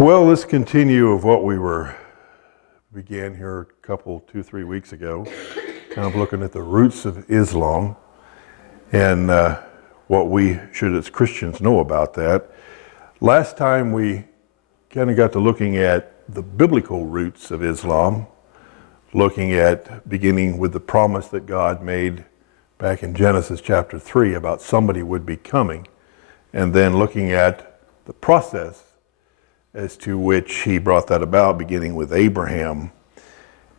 Well, let's continue of what we began here a couple, 2-3 weeks ago, kind of looking at the roots of Islam and what we should as Christians know about that. Last time we kind of got to looking at the biblical roots of Islam, looking at beginning with the promise that God made back in Genesis chapter 3 about somebody would be coming, and then looking at the process as to which he brought that about, beginning with Abraham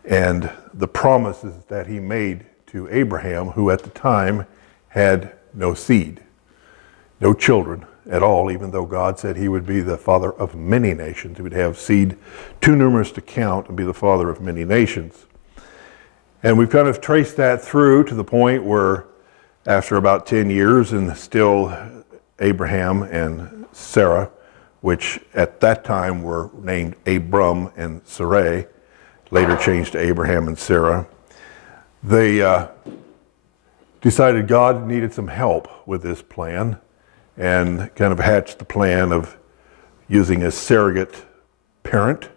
and the promises that he made to Abraham, who at the time had no seed, no children at all, even though God said he would be the father of many nations. He would have seed too numerous to count and be the father of many nations. And we've kind of traced that through to the point where after about 10 years and still Abraham and Sarah, which at that time were named Abram and Sarai, later changed to Abraham and Sarah, they decided God needed some help with this plan and kind of hatched the plan of using a surrogate parent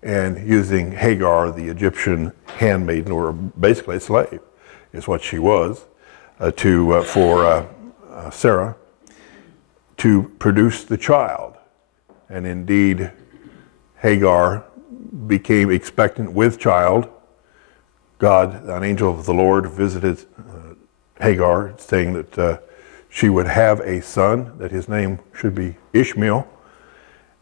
and using Hagar, the Egyptian handmaiden, or basically a slave, is what she was, for Sarah, to produce the child. And indeed, Hagar became expectant with child. God, an angel of the Lord, visited Hagar, saying that she would have a son, that his name should be Ishmael,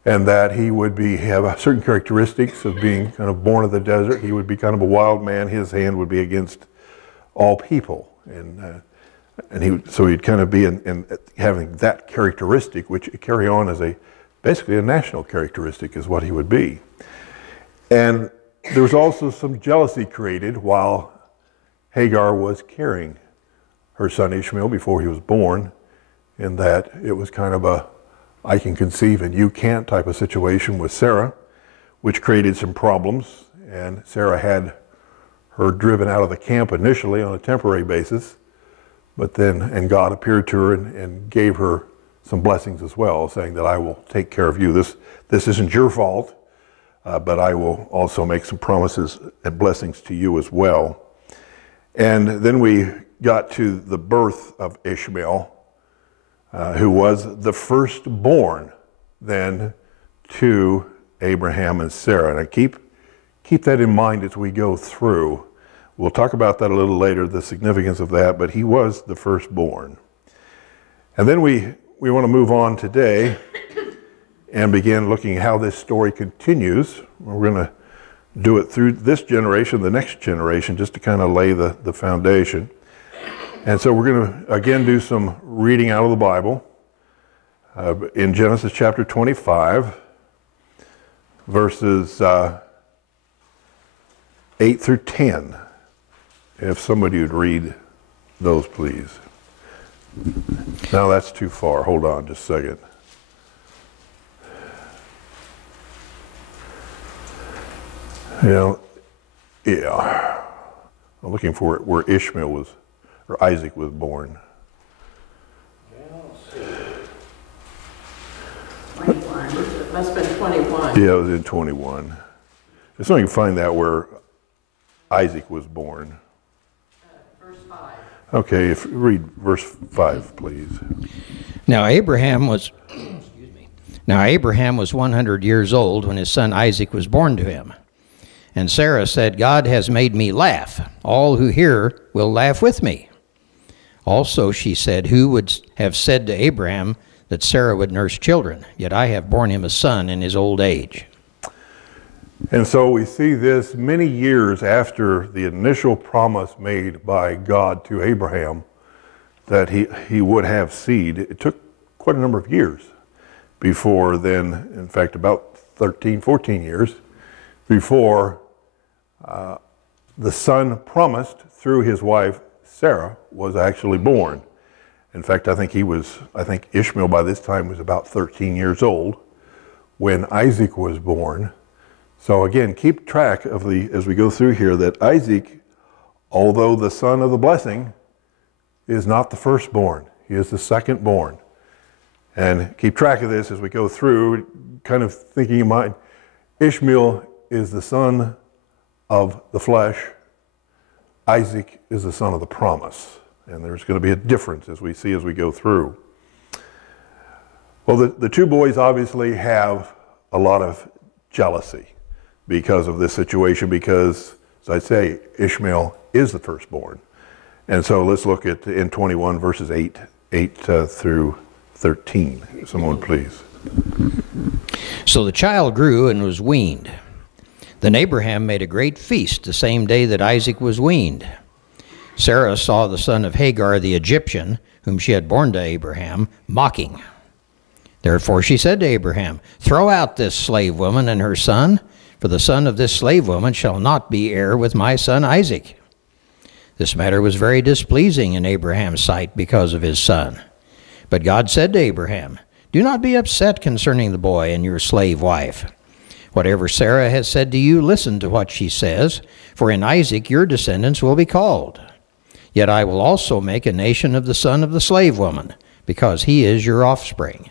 and that he would have certain characteristics of being kind of born of the desert. He would be kind of a wild man. His hand would be against all people, so he'd kind of be in having that characteristic, which carry on as basically a national characteristic is what he would be. And there was also some jealousy created while Hagar was carrying her son Ishmael before he was born, in that it was kind of a I can conceive and you can't type of situation with Sarah, which created some problems. And Sarah had her driven out of the camp initially on a temporary basis, but then, and God appeared to her and gave her some blessings as well, saying that I will take care of you. This isn't your fault, but I will also make some promises and blessings to you as well. And then we got to the birth of Ishmael, who was the firstborn then to Abraham and Sarah. And keep that in mind as we go through. We'll talk about that a little later, the significance of that, but he was the firstborn. And then we want to move on today and begin looking at how this story continues. We're going to do it through this generation, the next generation, just to kind of lay the foundation. And so we're going to, again, do some reading out of the Bible in Genesis chapter 25, verses 8 through 10. If somebody would read those, please. Now that's too far. Hold on just a second. Yeah. I'm looking for it where Ishmael was, or Isaac was born. It must have been 21. Yeah, it was in 21. Just so you can find that where Isaac was born. Verse 5. Okay, read verse 5, please. Now Abraham was 100 years old when his son Isaac was born to him. And Sarah said, God has made me laugh. All who hear will laugh with me. Also she said, who would have said to Abraham that Sarah would nurse children? Yet I have borne him a son in his old age. And so we see this many years after the initial promise made by God to Abraham that he would have seed. It took quite a number of years before then, in fact about 13, 14 years, before the son promised through his wife Sarah was actually born. In fact, I think Ishmael by this time was about 13 years old when Isaac was born. So again, keep track of as we go through here, that Isaac, although the son of the blessing, is not the firstborn. He is the secondborn. And keep track of this as we go through, kind of thinking in mind, Ishmael is the son of the flesh. Isaac is the son of the promise. And there's going to be a difference as we see as we go through. Well, the two boys obviously have a lot of jealousy because of this situation, because, as I say, Ishmael is the firstborn. And so let's look at in 21 verses 8 through 13. Someone please. So the child grew and was weaned. Then Abraham made a great feast the same day that Isaac was weaned. Sarah saw the son of Hagar the Egyptian, whom she had borne to Abraham, mocking. Therefore she said to Abraham, "Throw out this slave woman and her son, for the son of this slave woman shall not be heir with my son Isaac." This matter was very displeasing in Abraham's sight because of his son. But God said to Abraham, "Do not be upset concerning the boy and your slave wife. Whatever Sarah has said to you, listen to what she says, for in Isaac your descendants will be called. Yet I will also make a nation of the son of the slave woman, because he is your offspring."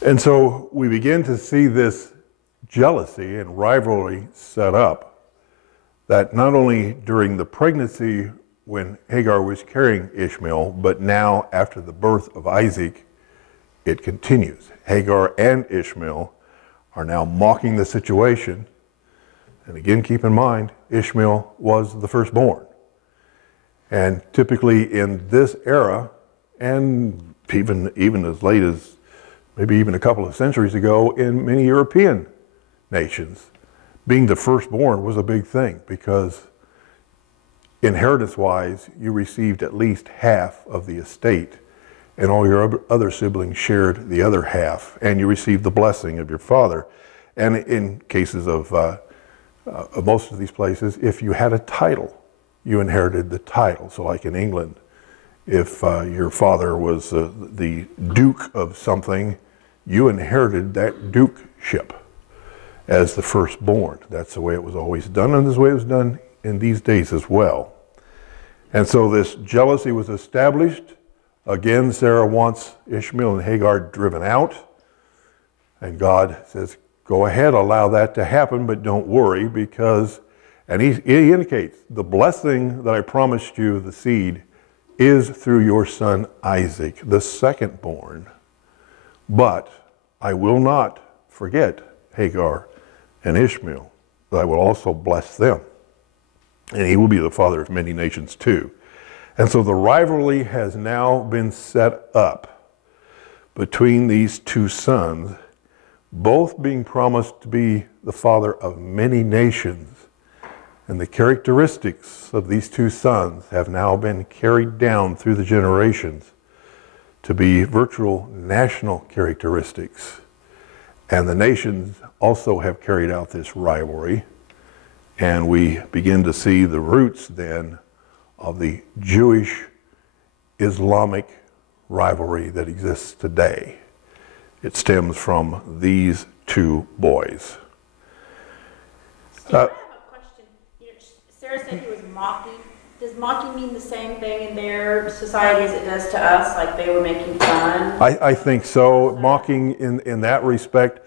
And so we begin to see this jealousy and rivalry set up, that not only during the pregnancy when Hagar was carrying Ishmael, but now after the birth of Isaac, it continues. Hagar and Ishmael are now mocking the situation. And again, keep in mind, Ishmael was the firstborn. And typically in this era, and even as late as maybe even a couple of centuries ago in many European nations, being the firstborn was a big thing, because inheritance-wise, you received at least half of the estate, and all your other siblings shared the other half, and you received the blessing of your father. And in cases of most of these places, if you had a title, you inherited the title. So like in England, if your father was the Duke of something, you inherited that dukeship as the firstborn. That's the way it was always done, and this is the way it was done in these days as well. And so this jealousy was established. Again, Sarah wants Ishmael and Hagar driven out, and God says, go ahead, allow that to happen, but don't worry, because, and he indicates, the blessing that I promised you, the seed, is through your son Isaac, the secondborn. But I will not forget Hagar and Ishmael, but I will also bless them. And he will be the father of many nations too. And so the rivalry has now been set up between these two sons, both being promised to be the father of many nations. And the characteristics of these two sons have now been carried down through the generations to be virtual national characteristics. And the nations also have carried out this rivalry. And we begin to see the roots then of the Jewish-Islamic rivalry that exists today. It stems from these two boys. Steve, I have a question. Sarah said he was mocking. Does mocking mean the same thing in their society as it does to us, like they were making fun? I think so, mocking in that respect.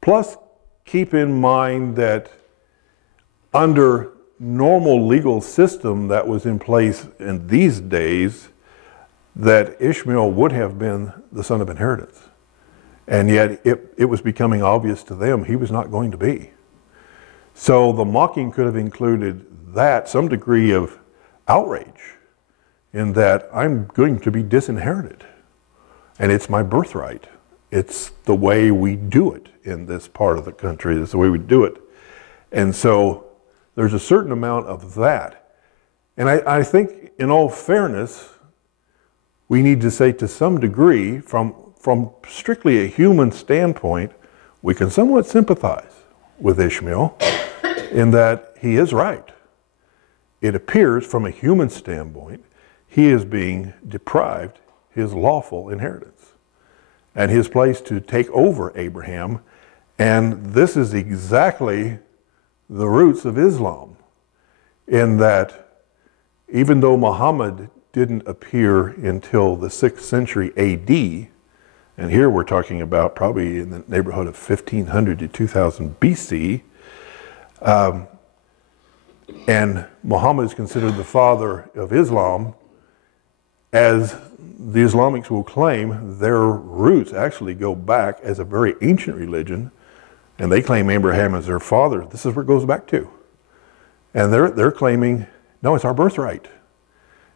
Plus, keep in mind that under normal legal system that was in place in these days, that Ishmael would have been the son of inheritance. And yet it was becoming obvious to them he was not going to be. So the mocking could have included that, some degree of outrage, in that I'm going to be disinherited. And it's my birthright. It's the way we do it in this part of the country. It's the way we do it. And so there's a certain amount of that. And I think, in all fairness, we need to say to some degree, from strictly a human standpoint, we can somewhat sympathize with Ishmael in that he is right. It appears from a human standpoint, he is being deprived his lawful inheritance and his place to take over Abraham. And this is exactly the roots of Islam, in that even though Muhammad didn't appear until the 6th century AD, and here we're talking about probably in the neighborhood of 1500 to 2000 BC. And Muhammad is considered the father of Islam, as the Islamics will claim their roots actually go back as a very ancient religion, and they claim Abraham as their father. This is where it goes back to. And they're claiming, no, it's our birthright.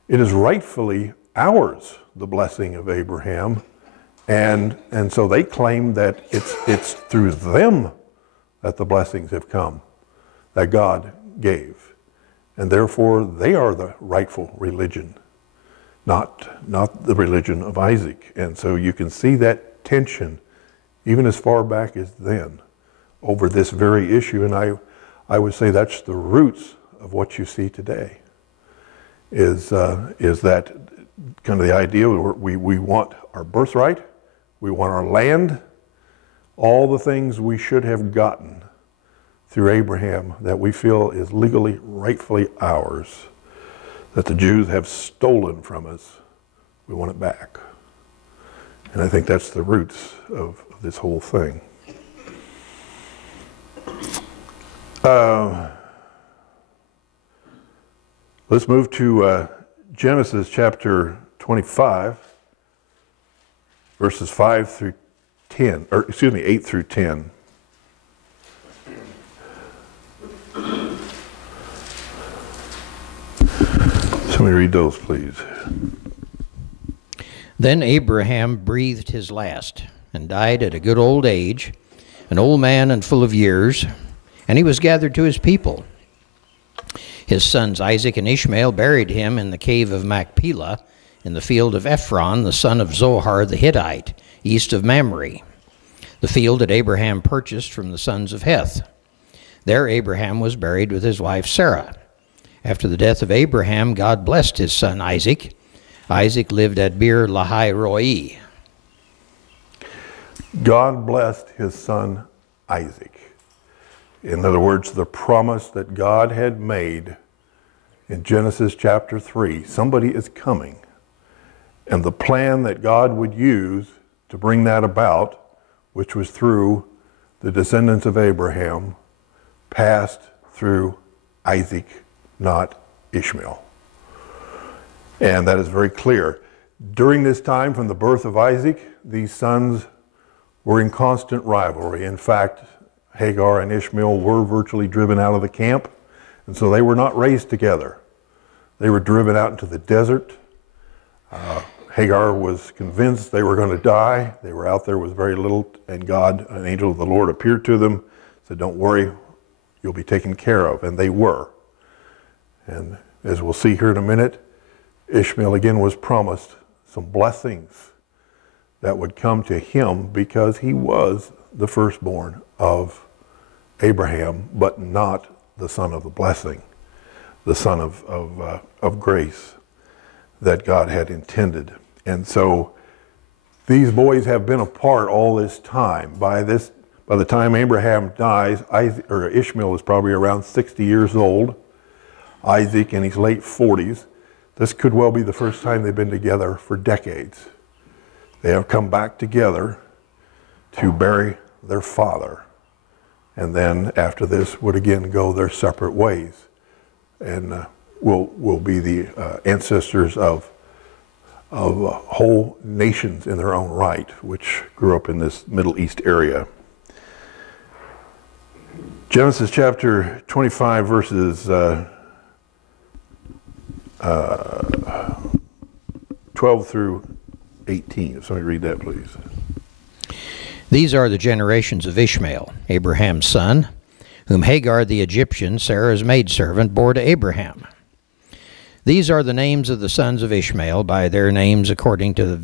It is rightfully ours, the blessing of Abraham. And so they claim that it's through them that the blessings have come, that God gave. And therefore, they are the rightful religion, not the religion of Isaac. And so you can see that tension, even as far back as then, over this very issue. And I would say that's the roots of what you see today, is that kind of the idea where we want our birthright, we want our land, all the things we should have gotten through Abraham that we feel is legally, rightfully ours, that the Jews have stolen from us. We want it back. And I think that's the roots of this whole thing. Let's move to Genesis chapter 25, verses 5 through 10, or excuse me, 8 through 10. Somebody read those, please. Then Abraham breathed his last and died at a good old age, an old man and full of years, and he was gathered to his people. His sons Isaac and Ishmael buried him in the cave of Machpelah in the field of Ephron, the son of Zohar the Hittite, east of Mamre, the field that Abraham purchased from the sons of Heth. There Abraham was buried with his wife Sarah. After the death of Abraham, God blessed his son Isaac. Isaac lived at Beer Lahai Roi. God blessed his son Isaac. In other words, the promise that God had made in Genesis chapter 3, somebody is coming. And the plan that God would use to bring that about, which was through the descendants of Abraham, passed through Isaac, not Ishmael. And that is very clear. During this time, from the birth of Isaac, these sons were in constant rivalry. In fact, Hagar and Ishmael were virtually driven out of the camp, and so they were not raised together. They were driven out into the desert. Hagar was convinced they were going to die. They were out there with very little, and God, an angel of the Lord, appeared to them, said, "Don't worry, you'll be taken care of," and they were. And as we'll see here in a minute, Ishmael again was promised some blessings that would come to him because he was the firstborn of Abraham, but not the son of the blessing, the son of grace that God had intended. And so these boys have been apart all this time. By the time Abraham dies, Ishmael is probably around 60 years old. Isaac in his late 40s. This could well be the first time they've been together for decades. They have come back together to bury their father, and then after this would again go their separate ways, and will be the ancestors of whole nations in their own right, which grew up in this Middle East area. Genesis chapter 25, verses 12 through 18. If somebody read that, please. These are the generations of Ishmael, Abraham's son, whom Hagar the Egyptian, Sarah's maidservant, bore to Abraham. These are the names of the sons of Ishmael by their names according to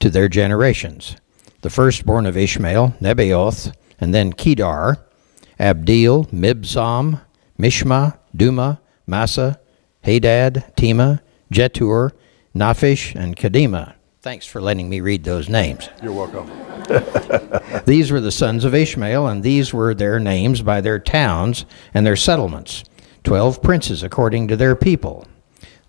their generations. The firstborn of Ishmael, Nebaioth, and then Kedar, Abdeel, Mibsam, Mishma, Duma, Massa, Hadad, Tema, Jetur, Naphish, and Kedema. Thanks for letting me read those names. You're welcome. These were the sons of Ishmael, and these were their names by their towns and their settlements, 12 princes according to their people.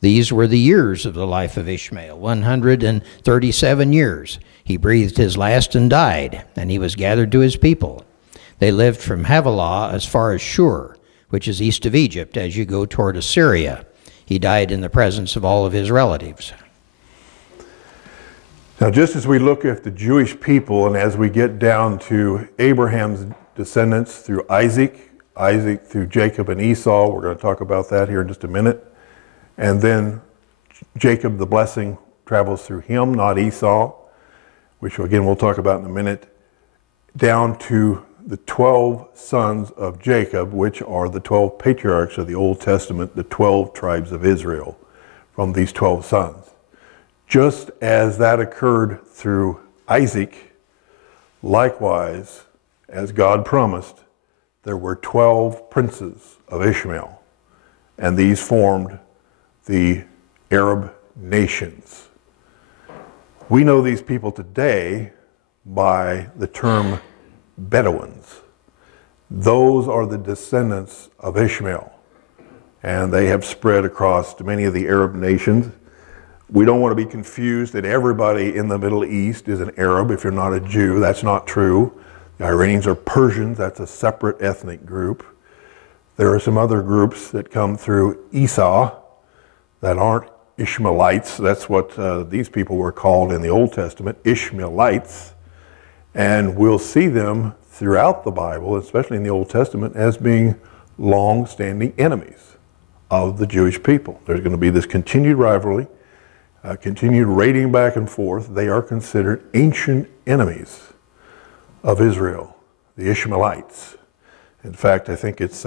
These were the years of the life of Ishmael, 137 years. He breathed his last and died, and he was gathered to his people. They lived from Havilah as far as Shur, which is east of Egypt, as you go toward Assyria. He died in the presence of all of his relatives. Now, just as we look at the Jewish people, and as we get down to Abraham's descendants through Isaac, Isaac through Jacob and Esau, we're going to talk about that here in just a minute. And then Jacob, the blessing, travels through him, not Esau, which again we'll talk about in a minute, down to the 12 sons of Jacob, which are the 12 patriarchs of the Old Testament, the 12 tribes of Israel, from these 12 sons. Just as that occurred through Isaac, likewise, as God promised, there were 12 princes of Ishmael, and these formed the Arab nations. We know these people today by the term Bedouins. Those are the descendants of Ishmael, and they have spread across many of the Arab nations. We don't want to be confused that everybody in the Middle East is an Arab if you're not a Jew. That's not true. The Iranians are Persians. That's a separate ethnic group. There are some other groups that come through Esau that aren't Ishmaelites. That's what these people were called in the Old Testament, Ishmaelites. And we'll see them throughout the Bible, especially in the Old Testament, as being long-standing enemies of the Jewish people. There's going to be this continued rivalry, continued raiding back and forth. They are considered ancient enemies of Israel, the Ishmaelites. In fact, I think it's,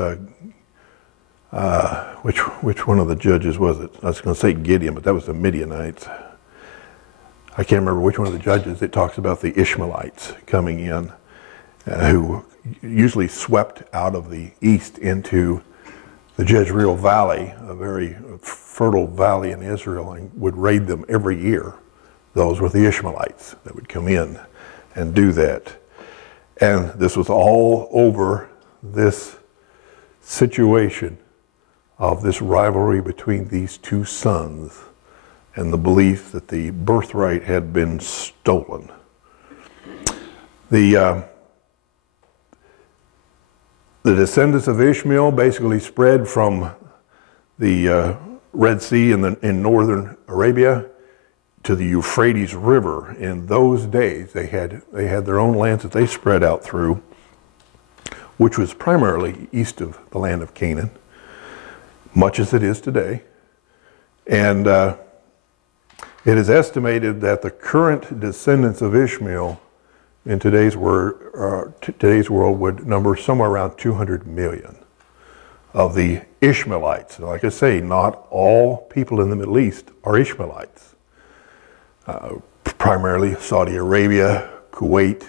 which one of the judges was it? I was going to say Gideon, but that was the Midianites. I can't remember which one of the judges. It talks about the Ishmaelites coming in, who usually swept out of the east into the Jezreel Valley, a very fertile valley in Israel, and would raid them every year. Those were the Ishmaelites that would come in and do that. And this was all over this situation of this rivalry between these two sons and the belief that the birthright had been stolen. The descendants of Ishmael basically spread from the Red Sea in northern Arabia to the Euphrates River. In those days, they had their own lands that they spread out through, which was primarily east of the land of Canaan, much as it is today. And it is estimated that the current descendants of Ishmael in today's world would number somewhere around 200 million of the Ishmaelites. Like I say, not all people in the Middle East are Ishmaelites. Primarily Saudi Arabia, Kuwait,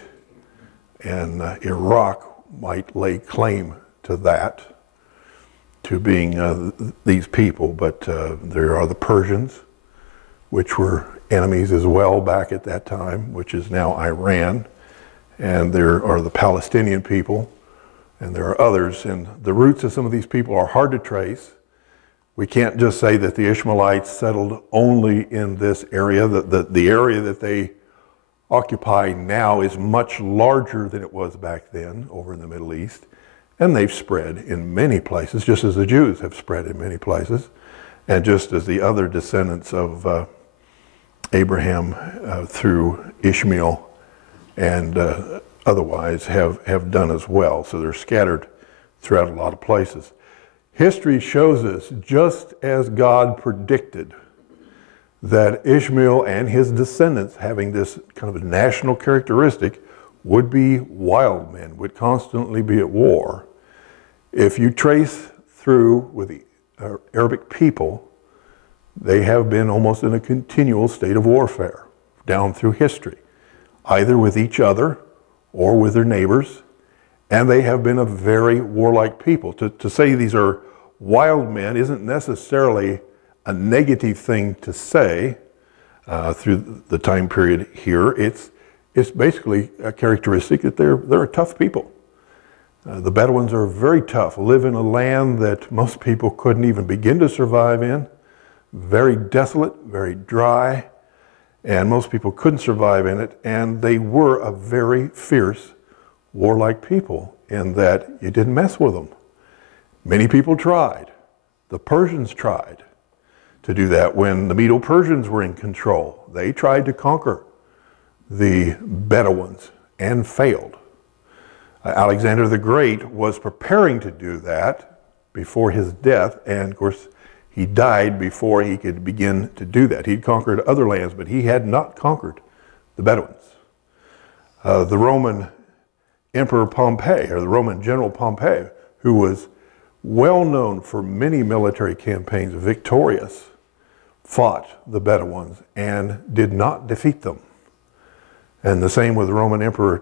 and Iraq might lay claim to that, to being these people, but there are the Persians, which were enemies as well back at that time, which is now Iran, and there are the Palestinian people, and there are others, and the roots of some of these people are hard to trace. We can't just say that the Ishmaelites settled only in this area. The area that they occupy now is much larger than it was back then over in the Middle East. And they've spread in many places, just as the Jews have spread in many places. And just as the other descendants of Abraham through Ishmael and otherwise have done as well. So they're scattered throughout a lot of places. History shows us, just as God predicted, that Ishmael and his descendants, having this kind of a national characteristic, would be wild men, would constantly be at war. If you trace through with the Arabic people, they have been almost in a continual state of warfare down through history, either with each other or with their neighbors. And they have been a very warlike people. To say these are wild men isn't necessarily a negative thing to say through the time period here. It's basically a characteristic that they're a tough people. The Bedouins are very tough, live in a land that most people couldn't even begin to survive in. very desolate, very dry, and most people couldn't survive in it, and they were a very fierce, warlike people in that you didn't mess with them. Many people tried. The Persians tried to do that when the Medo-Persians were in control. They tried to conquer the Bedouins and failed. Alexander the Great was preparing to do that before his death, and of course he died before he could begin to do that. He'd conquered other lands, but he had not conquered the Bedouins. The Roman Emperor Pompey, or the Roman General Pompey, who was well known for many military campaigns, victorious, fought the Bedouins and did not defeat them. And the same with the Roman Emperor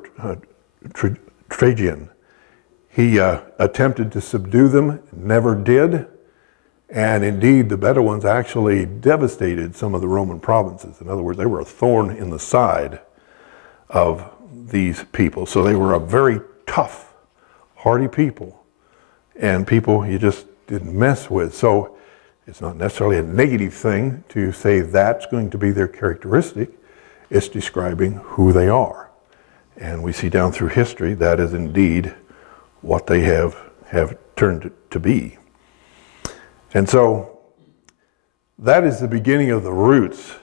Trajan. He attempted to subdue them, never did, and indeed the Bedouins actually devastated some of the Roman provinces. In other words, they were a thorn in the side of these people. So they were a very tough, hardy people, and people you just didn't mess with. So it's not necessarily a negative thing to say that's going to be their characteristic. It's describing who they are. And we see down through history that is indeed what they have turned to be. And so that is the beginning of the roots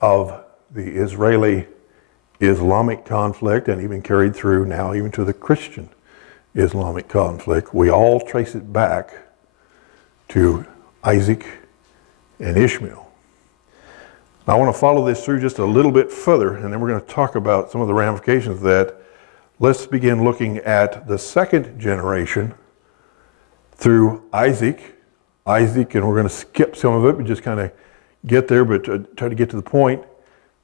of the Israeli-Islamic conflict, and even carried through now even to the Christian Islamic conflict. We all trace it back to Isaac and Ishmael. Now, I want to follow this through just a little bit further, and then we're going to talk about some of the ramifications of that. Let's begin looking at the second generation through Isaac, and we're going to skip some of it, but just kind of get there, but try to get to the point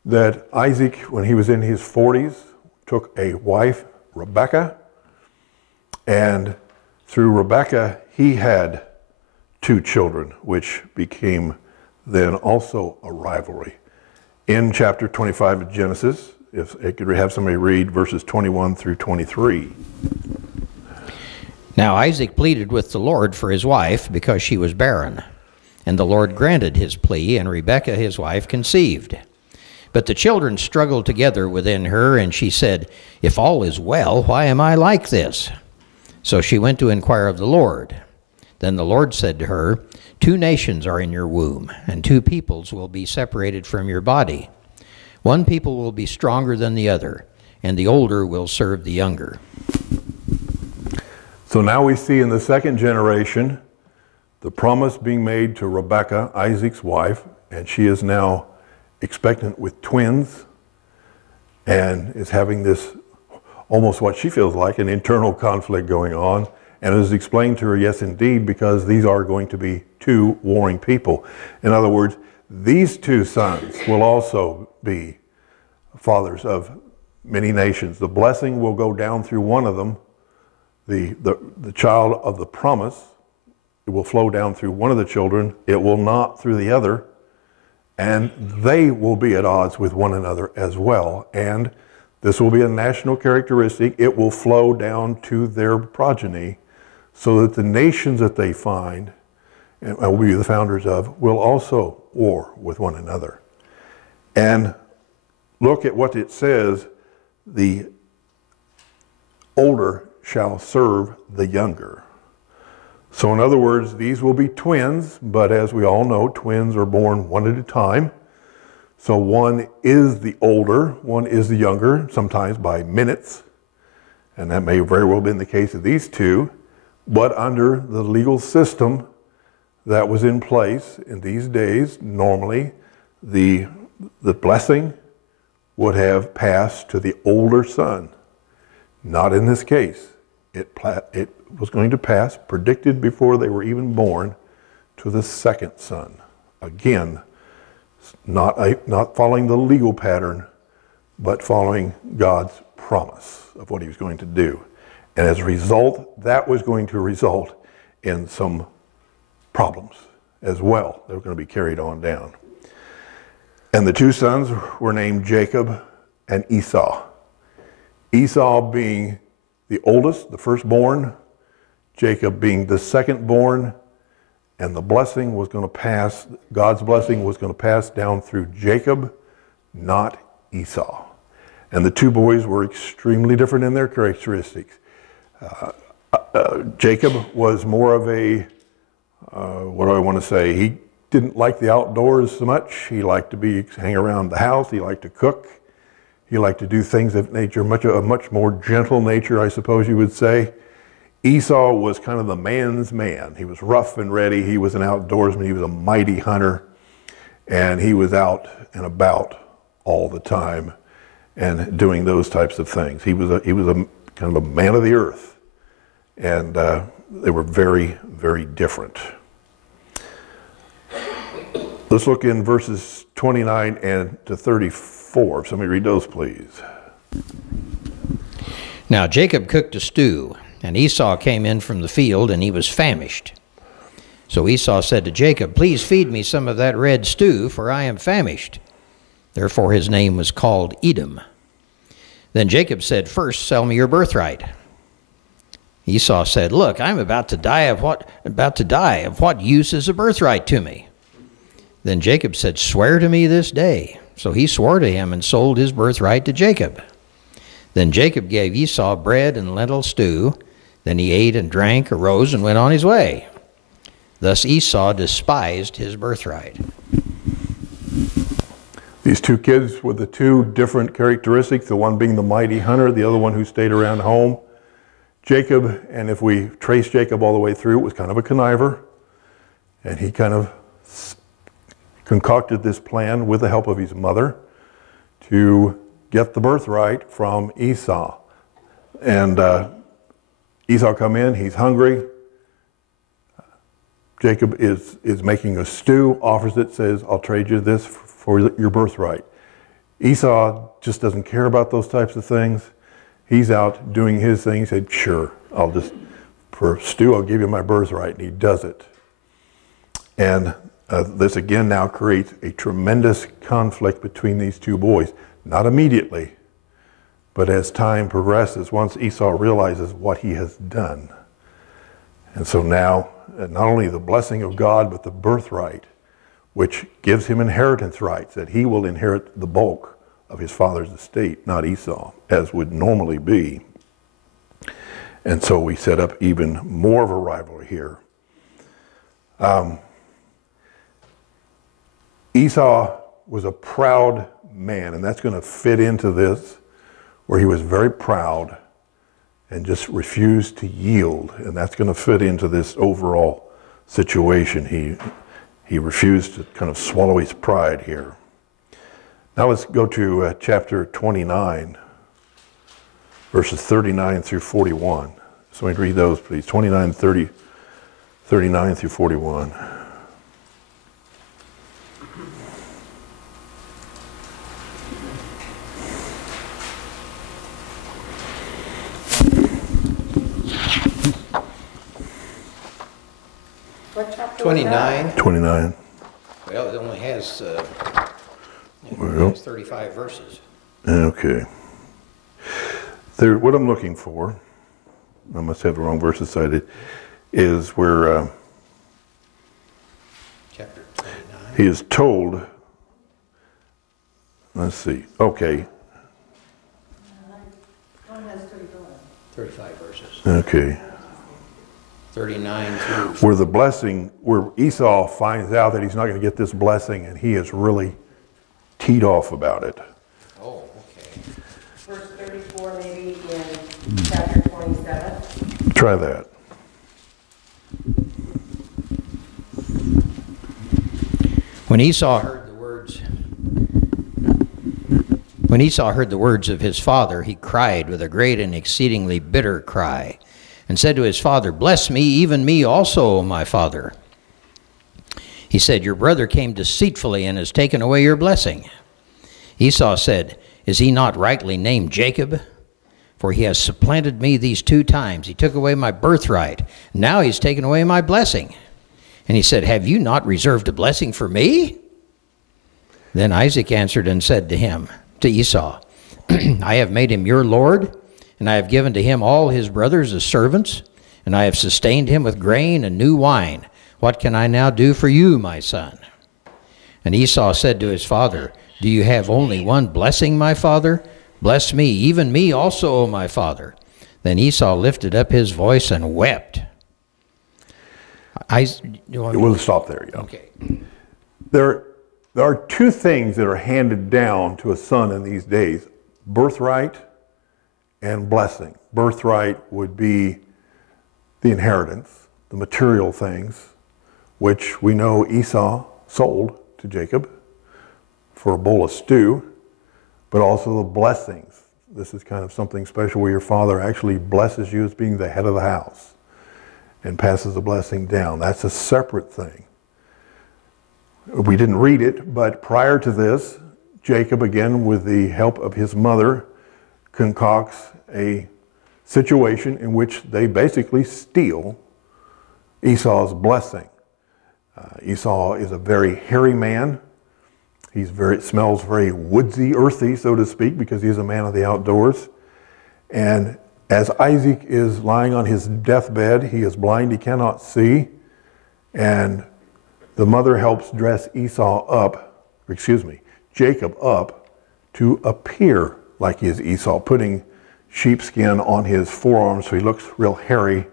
that Isaac, when he was in his 40s, took a wife, Rebekah, and through Rebekah, he had 2 children, which became then also a rivalry. In chapter 25 of Genesis, if I could have somebody read verses 21 through 23. Now Isaac pleaded with the Lord for his wife because she was barren. And the Lord granted his plea, and Rebekah his wife conceived. But the children struggled together within her, and she said, "If all is well, why am I like this?" So she went to inquire of the Lord. Then the Lord said to her, 2 nations are in your womb, and 2 peoples will be separated from your body. One people will be stronger than the other, and the older will serve the younger. So now we see in the second generation the promise being made to Rebekah, Isaac's wife, and she is now expectant with twins and is having this almost what she feels like an internal conflict going on. And it is explained to her, yes, indeed, because these are going to be 2 warring people. In other words, these 2 sons will also be fathers of many nations. The blessing will go down through one of them. The child of the promise, it will flow down through one of the children. It will not through the other. And they will be at odds with one another as well. And this will be a national characteristic. It will flow down to their progeny, so that the nations that they find and will be the founders of will also war with one another. And look at what it says, the older shall serve the younger. So in other words, these will be twins, but as we all know, twins are born one at a time. So one is the older, one is the younger, sometimes by minutes. And that may very well have been the case of these 2. But under the legal system that was in place in these days, normally the blessing would have passed to the older son. Not in this case. It was going to pass, predicted before they were even born, to the second son. Again, not following the legal pattern, but following God's promise of what he was going to do. And as a result, that was going to result in some problems as well. They were going to be carried on down. And the 2 sons were named Jacob and Esau. Esau being the oldest, the firstborn, Jacob being the secondborn, and the blessing was going to pass, God's blessing was going to pass down through Jacob, not Esau. And the two boys were extremely different in their characteristics. Jacob was more of a, what do I want to say? He didn't like the outdoors so much. He liked to hang around the house. He liked to cook. He liked to do things of nature, a much more gentle nature, I suppose you would say. Esau was kind of the man's man. He was rough and ready. He was an outdoorsman. He was a mighty hunter. And he was out and about all the time and doing those types of things. He was a kind of a man of the earth. And they were very, very different. Let's look in verses 29 and to 34. Somebody read those, please. Now Jacob cooked a stew, and Esau came in from the field, and he was famished. So Esau said to Jacob, "Please feed me some of that red stew, for I am famished." Therefore his name was called Edom. Then Jacob said, "First sell me your birthright." Esau said, "Look, I'm about to die. Of what use is a birthright to me?" Then Jacob said, "Swear to me this day." So he swore to him and sold his birthright to Jacob. Then Jacob gave Esau bread and lentil stew. Then he ate and drank, arose, and went on his way. Thus Esau despised his birthright. These two kids with the two different characteristics, the one being the mighty hunter, the other one who stayed around home. Jacob, and if we trace Jacob all the way through, was kind of a conniver. And he kind of concocted this plan with the help of his mother to get the birthright from Esau. And Esau come in, he's hungry. Jacob is making a stew, offers it, says, "I'll trade you this for your birthright." Esau just doesn't care about those types of things. He's out doing his thing. He said, "Sure, for stew, I'll give you my birthright." And he does it. And this again now creates a tremendous conflict between these two boys. Not immediately, but as time progresses, once Esau realizes what he has done. And so now, not only the blessing of God, but the birthright, which gives him inheritance rights, that he will inherit the bulk of his father's estate, not Esau, as would normally be. And so we set up even more of a rivalry here. Esau was a proud man, and that's going to fit into this, where he was very proud and just refused to yield, and that's going to fit into this overall situation. He refused to kind of swallow his pride here. Now let's go to chapter 29, verses 39 through 41. Somebody read those, please. 29, 30, 39 through 41. What chapter? 29. 29. Well, it only has, Well. 35 verses. Okay. What I'm looking for, I must have the wrong verses cited, is where Chapter 29. he is told, let's see, okay, 35 verses. okay. 39 through... Where the blessing, where Esau finds out that he's not going to get this blessing, and he is really teed off about it. Oh, okay. Verse 34 maybe in chapter 27. Try that. When Esau heard the words of his father, he cried with a great and exceedingly bitter cry, and said to his father, "Bless me, even me also, my father." He said, "Your brother came deceitfully and has taken away your blessing." Esau said, "Is he not rightly named Jacob? For he has supplanted me these 2 times. He took away my birthright. Now he's taken away my blessing." And he said, "Have you not reserved a blessing for me?" Then Isaac answered and said to Esau, "I have made him your lord, and I have given to him all his brothers as servants, and I have sustained him with grain and new wine, What can I now do for you, my son? And Esau said to his father, Do you have only one blessing, my father? Bless me, even me also, O my father. Then Esau lifted up his voice and wept. We'll stop there. Yeah. Okay. There are two things that are handed down to a son in these days: birthright and blessing. Birthright would be the inheritance, the material things, which we know Esau sold to Jacob for a bowl of stew, but also the blessings. This is kind of something special where your father actually blesses you as being the head of the house and passes the blessing down. That's a separate thing. We didn't read it, but prior to this, Jacob, again with the help of his mother, concocts a situation in which they basically steal Esau's blessing. Esau is a very hairy man. Smells very woodsy, earthy, so to speak, because he's a man of the outdoors. And as Isaac is lying on his deathbed, he is blind, he cannot see, and the mother helps dress Jacob up to appear like he is Esau, putting sheepskin on his forearms so he looks real hairy,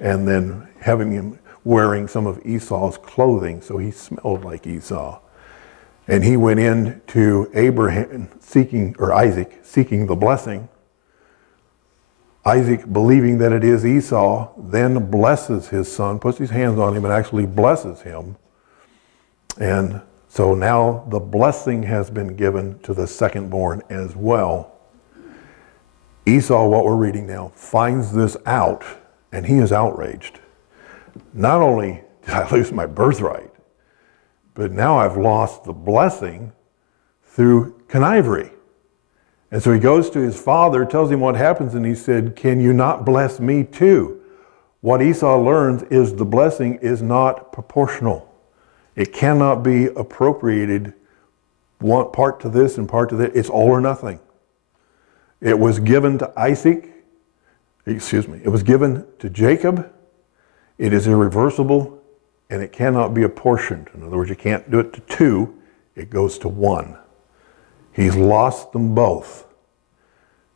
and then having him wearing some of Esau's clothing so he smelled like Esau. And he went in to Isaac seeking the blessing. Isaac, believing that it is Esau, then blesses his son, puts his hands on him and actually blesses him. And so now the blessing has been given to the secondborn as well. Esau, what we're reading now, finds this out, and he is outraged. Not only did I lose my birthright, but now I've lost the blessing through connivery. And so he goes to his father, tells him what happens, and he said, Can you not bless me too? What Esau learns is the blessing is not proportional. It cannot be appropriated, one part to this and part to that. It's all or nothing. It was given to it was given to Jacob. It is irreversible, and it cannot be apportioned. In other words, you can't do it to two, it goes to one. He's lost them both.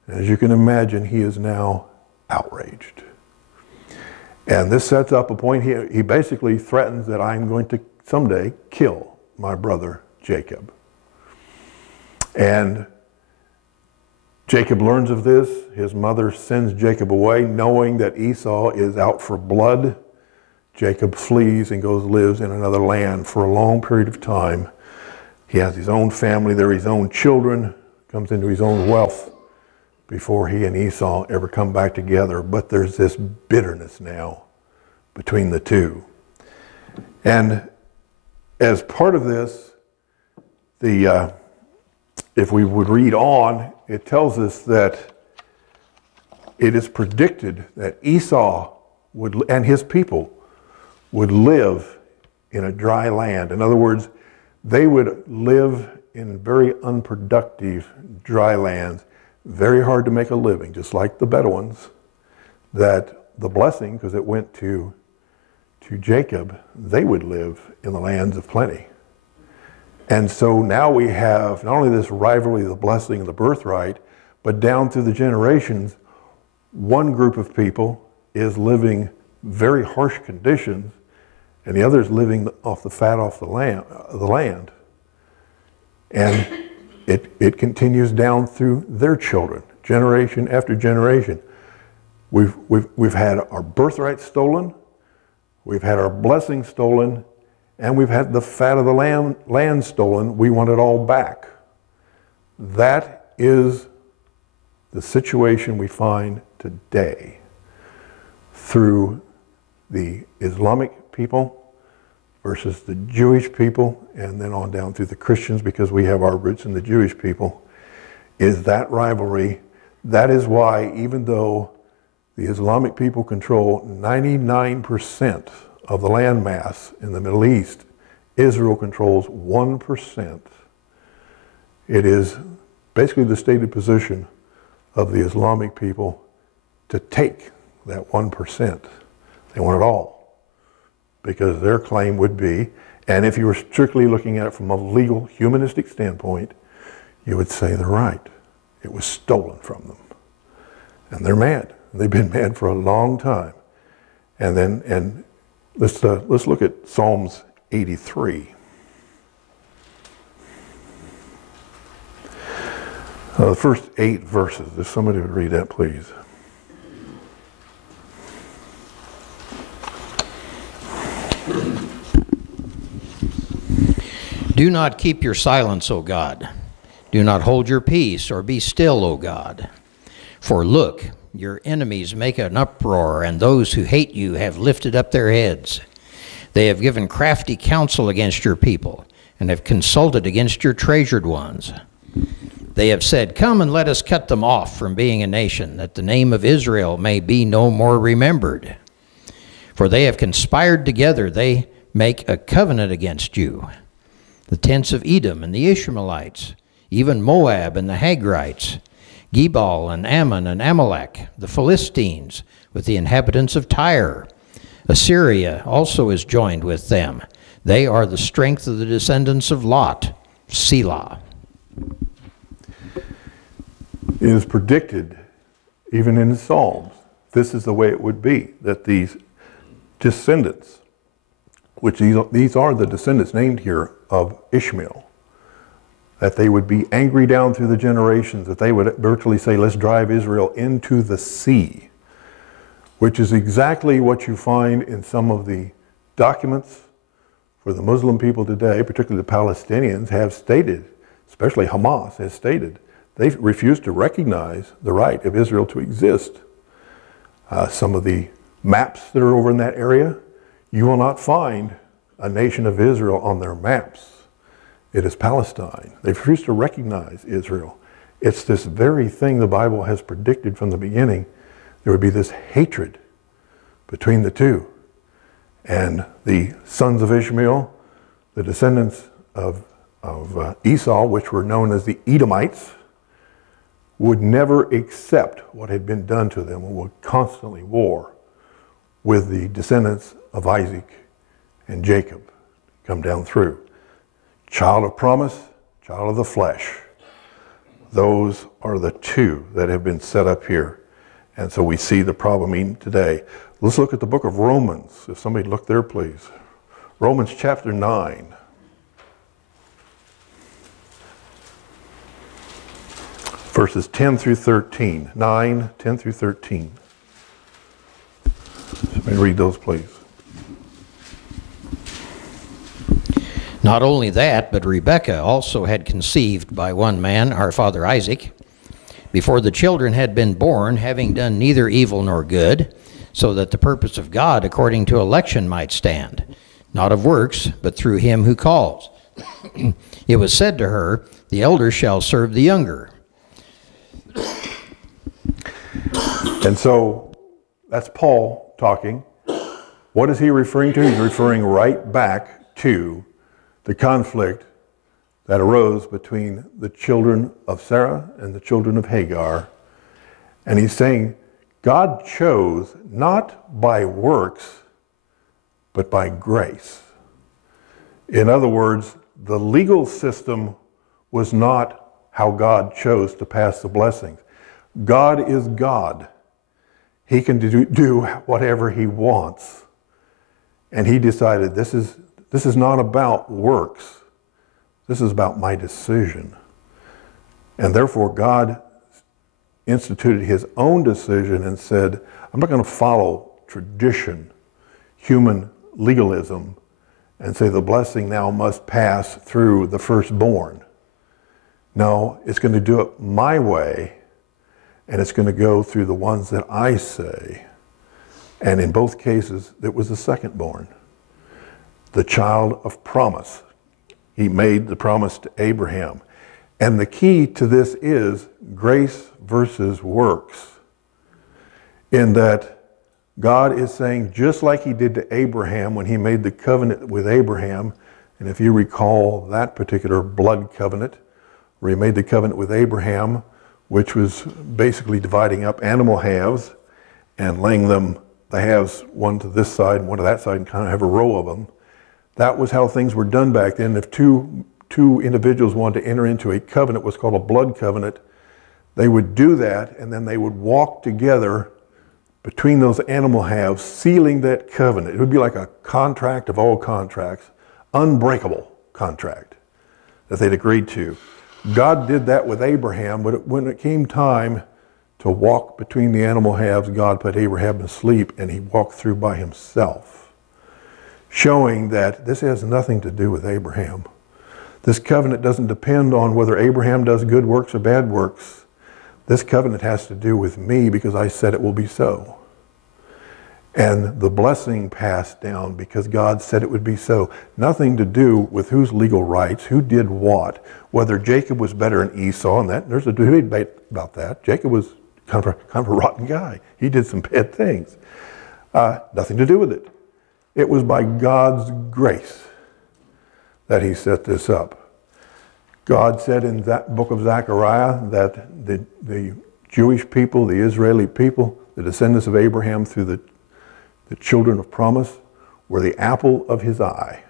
As you can imagine, he is now outraged. And this sets up a point. He basically threatens that I'm going to someday kill my brother Jacob. And Jacob learns of this. His mother sends Jacob away, knowing that Esau is out for blood. Jacob flees and lives in another land for a long period of time. He has his own family there, his own children, comes into his own wealth before he and Esau ever come back together. But there's this bitterness now between the two. And as part of this, if we would read on, it tells us that it is predicted that Esau and his people would live in a dry land. In other words, they would live in very unproductive dry lands, very hard to make a living, just like the Bedouins, that the blessing, because it went to Jacob, they would live in the lands of plenty. And so now we have not only this rivalry, the blessing and the birthright, but down through the generations, one group of people is living very harsh conditions, and the other is living off the fat off the land. And it continues down through their children, generation after generation. We've had our birthright stolen, we've had our blessing stolen, and we've had the fat of the land stolen. We want it all back. That is the situation we find today through the Islamic people versus the Jewish people, and then on down through the Christians, because we have our roots in the Jewish people, is that rivalry. That is why, even though the Islamic people control 99% of the land mass in the Middle East, Israel controls 1%. It is basically the stated position of the Islamic people to take that 1%. They want it all, because their claim would be, and if you were strictly looking at it from a legal, humanistic standpoint, you would say they're right. It was stolen from them. And they're mad. They've been mad for a long time. And let's look at Psalms 83. The first 8 verses. If somebody would read that, please. Do not keep your silence, O God. Do not hold your peace, or be still, O God. For look, your enemies make an uproar, and those who hate you have lifted up their heads. They have given crafty counsel against your people, and have consulted against your treasured ones. They have said, come and let us cut them off from being a nation, that the name of Israel may be no more remembered. For they have conspired together, they make a covenant against you. The tents of Edom and the Ishmaelites, even Moab and the Hagrites, Gebal and Ammon and Amalek, the Philistines, with the inhabitants of Tyre. Assyria also is joined with them. They are the strength of the descendants of Lot. Selah. It is predicted, even in the Psalms, this is the way it would be, that these descendants, which these are the descendants named here of Ishmael, that they would be angry down through the generations, that they would virtually say, let's drive Israel into the sea, which is exactly what you find in some of the documents for the Muslim people today, particularly the Palestinians, have stated, especially Hamas has stated, they refuse to recognize the right of Israel to exist. Some of the maps that are over in that area, you will not find a nation of Israel on their maps. It is Palestine. They refuse to recognize Israel. It's this very thing the Bible has predicted from the beginning. There would be this hatred between the two. And the sons of Ishmael, the descendants of Esau, which were known as the Edomites, would never accept what had been done to them and would constantly war with the descendants of Isaac and Jacob come down through. Child of promise, child of the flesh. Those are the two that have been set up here. And so we see the problem even today. Let's look at the book of Romans. If somebody look there, please. Romans chapter 9. Verses 10 through 13. 9, 10 through 13. Somebody read those, please. Not only that, but Rebekah also had conceived by one man, our father Isaac, before the children had been born, having done neither evil nor good, so that the purpose of God according to election might stand, not of works, but through him who calls. It was said to her, the elder shall serve the younger. And so that's Paul talking. What is he referring to? He's referring right back to the conflict that arose between the children of Sarah and the children of Hagar. And he's saying God chose not by works, but by grace. In other words, the legal system was not how God chose to pass the blessings. God is God. He can do whatever he wants. And he decided this is not about works. This is about my decision. And therefore God instituted his own decision and said, I'm not going to follow tradition, human legalism, and say the blessing now must pass through the firstborn. No, it's going to do it my way, and it's going to go through the ones that I say. And in both cases, it was the secondborn, the child of promise. He made the promise to Abraham. And the key to this is grace versus works. In that God is saying, just like he did to Abraham when he made the covenant with Abraham, and if you recall that particular blood covenant, where he made the covenant with Abraham, which was basically dividing up animal halves and laying them the halves, one to this side and one to that side, and kind of have a row of them. That was how things were done back then. If two individuals wanted to enter into a covenant, what's called a blood covenant, they would do that, and then they would walk together between those animal halves, sealing that covenant. It would be like a contract of all contracts, unbreakable contract that they'd agreed to. God did that with Abraham, but when it came time to walk between the animal halves, God put Abraham to sleep, and he walked through by himself, showing that this has nothing to do with Abraham. This covenant doesn't depend on whether Abraham does good works or bad works. This covenant has to do with me because I said it will be so. And the blessing passed down because God said it would be so. Nothing to do with whose legal rights, who did what, whether Jacob was better than Esau, and that there's a debate about that. Jacob was kind of a rotten guy. He did some bad things. Nothing to do with it. It was by God's grace that he set this up. God said in that book of Zechariah that the Jewish people, the Israeli people, the descendants of Abraham through the children of promise, were the apple of his eye.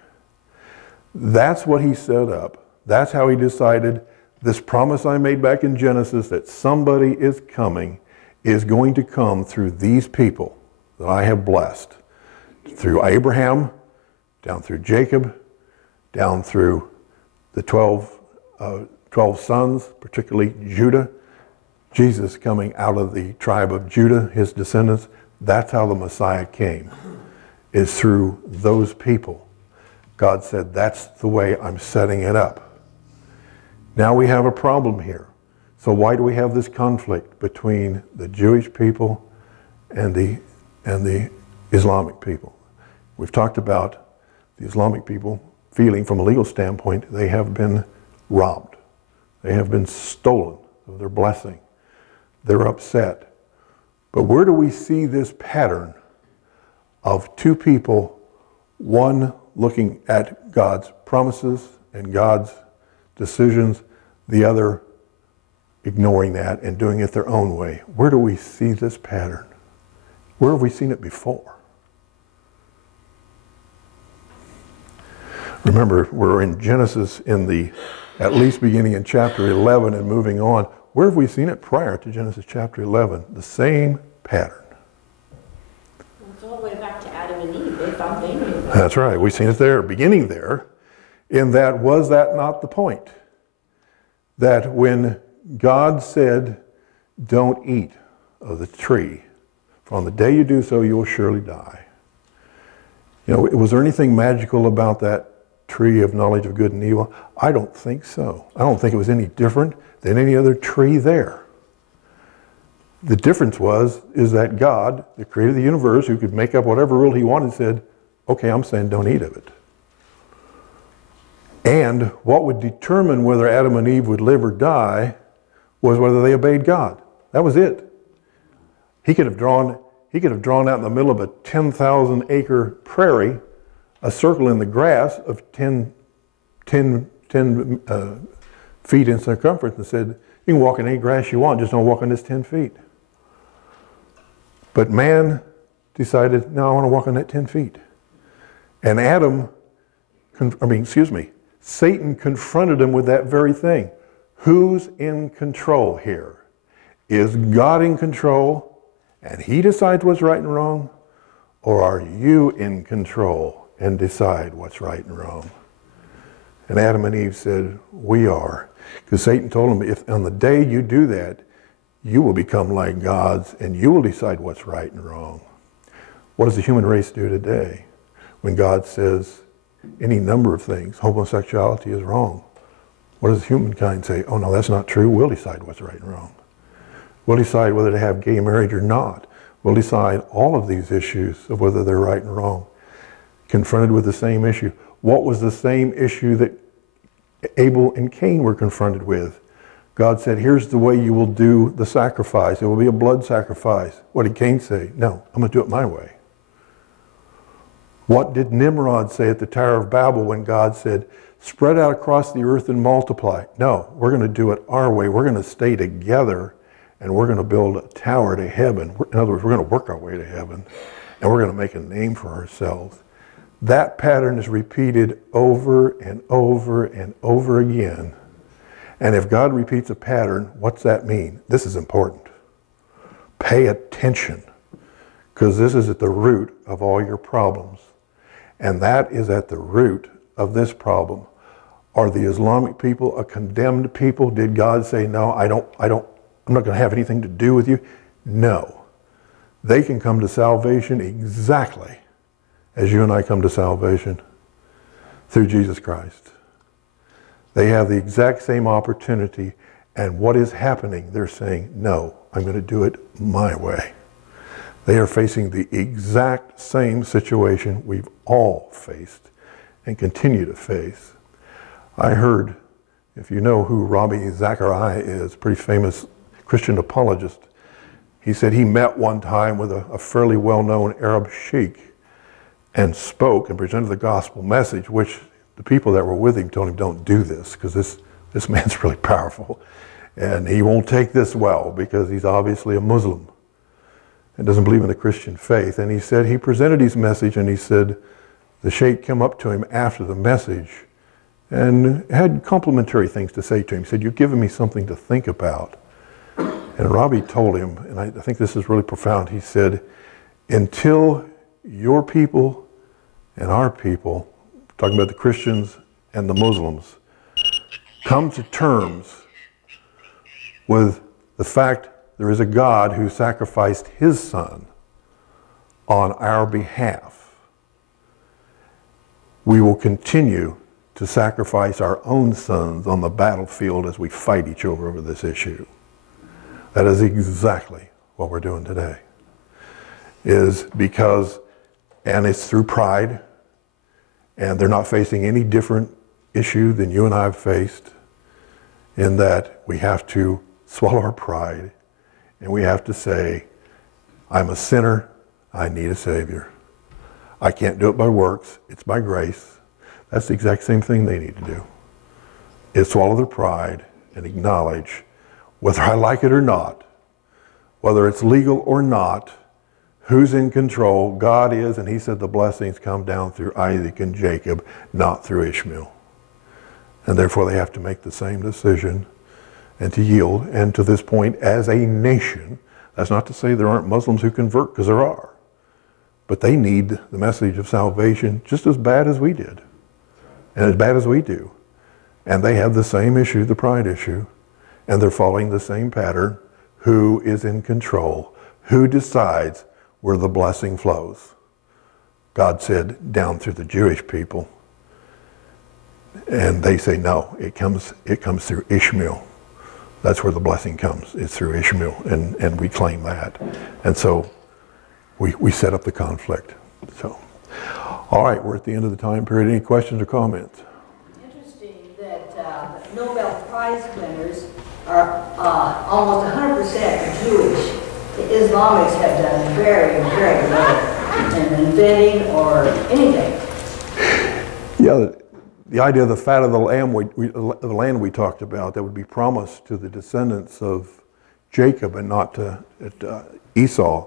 That's what he set up. That's how he decided this promise I made back in Genesis that somebody is coming is going to come through these people that I have blessed. Through Abraham, down through Jacob, down through the 12 sons, particularly Judah. Jesus coming out of the tribe of Judah, his descendants. That's how the Messiah came, is through those people. God said, that's the way I'm setting it up. Now we have a problem here. So why do we have this conflict between the Jewish people and the Islamic people? We've talked about the Islamic people feeling from a legal standpoint they have been robbed. They have been stolen of their blessing. They're upset. But where do we see this pattern of two people, one looking at God's promises and God's decisions, the other ignoring that and doing it their own way? Where do we see this pattern? Where have we seen it before? Remember, we're in Genesis in the, at least beginning in chapter 11 and moving on. Where have we seen it prior to Genesis chapter 11? The same pattern. It's all the way back to Adam and Eve. They thought they knew. That's right. We've seen it there, beginning there. In that, was that not the point? That when God said, don't eat of the tree, for on the day you do so, you will surely die. You know, was there anything magical about that tree of knowledge of good and evil? I don't think so. I don't think it was any different than any other tree there. The difference is that God, the creator of the universe, who could make up whatever rule he wanted, said, okay, I'm saying don't eat of it. And what would determine whether Adam and Eve would live or die was whether they obeyed God. That was it. He could have drawn out in the middle of a 10,000 acre prairie a circle in the grass of 10 feet in circumference and said, you can walk in any grass you want, just don't walk on this 10 feet. But man decided, no, I want to walk on that 10 feet. And Satan confronted him with that very thing. Who's in control here? Is God in control and he decides what's right and wrong? Or are you in control and decide what's right and wrong? And Adam and Eve said, we are. Because Satan told them, if on the day you do that, you will become like gods and you will decide what's right and wrong. What does the human race do today? When God says any number of things, homosexuality is wrong, what does humankind say? Oh no, that's not true. We'll decide what's right and wrong. We'll decide whether to have gay marriage or not. We'll decide all of these issues of whether they're right and wrong. Confronted with the same issue. What was the same issue that Abel and Cain were confronted with? God said, here's the way you will do the sacrifice. It will be a blood sacrifice. What did Cain say? No, I'm going to do it my way. What did Nimrod say at the Tower of Babel when God said, spread out across the earth and multiply? No, we're going to do it our way. We're going to stay together and we're going to build a tower to heaven. In other words, we're going to work our way to heaven. and we're going to make a name for ourselves. That pattern is repeated over and over and over again. And if God repeats a pattern, what's that mean? This is important. Pay attention, because this is at the root of all your problems. And that is at the root of this problem. Are the Islamic people a condemned people? Did God say, no, I'm not going to have anything to do with you? No. They can come to salvation exactly as you and I come to salvation through Jesus Christ. They have the exact same opportunity, and what is happening? They're saying, no, I'm going to do it my way. They are facing the exact same situation we've all faced and continue to face. I heard, if you know who Ravi Zachariah is, pretty famous Christian apologist, he said he met one time with a fairly well-known Arab sheikh and spoke and presented the gospel message, which the people that were with him told him, don't do this, because this man's really powerful. And he won't take this well, because he's obviously a Muslim and doesn't believe in the Christian faith. And he said, he presented his message, and he said, the sheikh came up to him after the message and had complimentary things to say to him. He said, you've given me something to think about. And Ravi told him, and I think this is really profound, he said, until your people and our people, talking about the Christians and the Muslims, come to terms with the fact there is a God who sacrificed his son on our behalf, we will continue to sacrifice our own sons on the battlefield as we fight each other over this issue. That is exactly what we're doing today. Is because, and it's through pride, and they're not facing any different issue than you and I have faced, in that we have to swallow our pride, and we have to say, I'm a sinner, I need a Savior. I can't do it by works, it's by grace. That's the exact same thing they need to do. Is swallow their pride and acknowledge, whether I like it or not, whether it's legal or not, who's in control? God is, and he said the blessings come down through Isaac and Jacob, not through Ishmael. And therefore they have to make the same decision and to yield. And to this point, as a nation, that's not to say there aren't Muslims who convert, because there are. But they need the message of salvation just as bad as we did, and as bad as we do. And they have the same issue, the pride issue, and they're following the same pattern. Who is in control? Who decides where the blessing flows? God said down through the Jewish people. And they say, no, it comes through Ishmael. That's where the blessing comes. It's through Ishmael, and we claim that. And so we set up the conflict. So, all right, we're at the end of the time period. Any questions or comments? Interesting that Nobel Prize winners are almost 100% Jewish. The Islamics have done very, very little in inventing or anything. Yeah, the idea of the fat of the lamb, the land we talked about, that would be promised to the descendants of Jacob and not to Esau.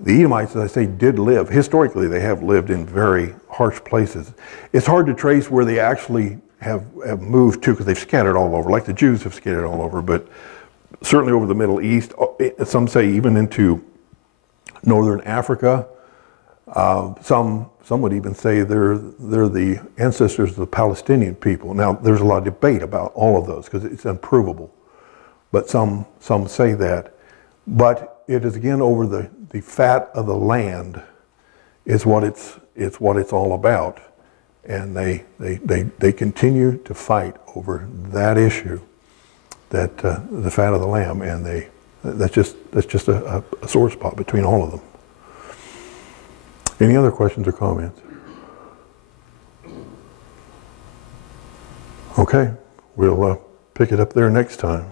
The Edomites, as I say, did live. Historically, they have lived in very harsh places. It's hard to trace where they actually have moved to, because they've scattered all over, like the Jews have scattered all over, but certainly over the Middle East. Some say even into northern Africa. Some would even say they're the ancestors of the Palestinian people. Now, there's a lot of debate about all of those, because it's unprovable. But some say that. But it is, again, over the fat of the land is what it's all about. And they continue to fight over that issue, that the fat of the lamb, and that's just a sore spot between all of them. Any other questions or comments? Okay, we'll pick it up there next time.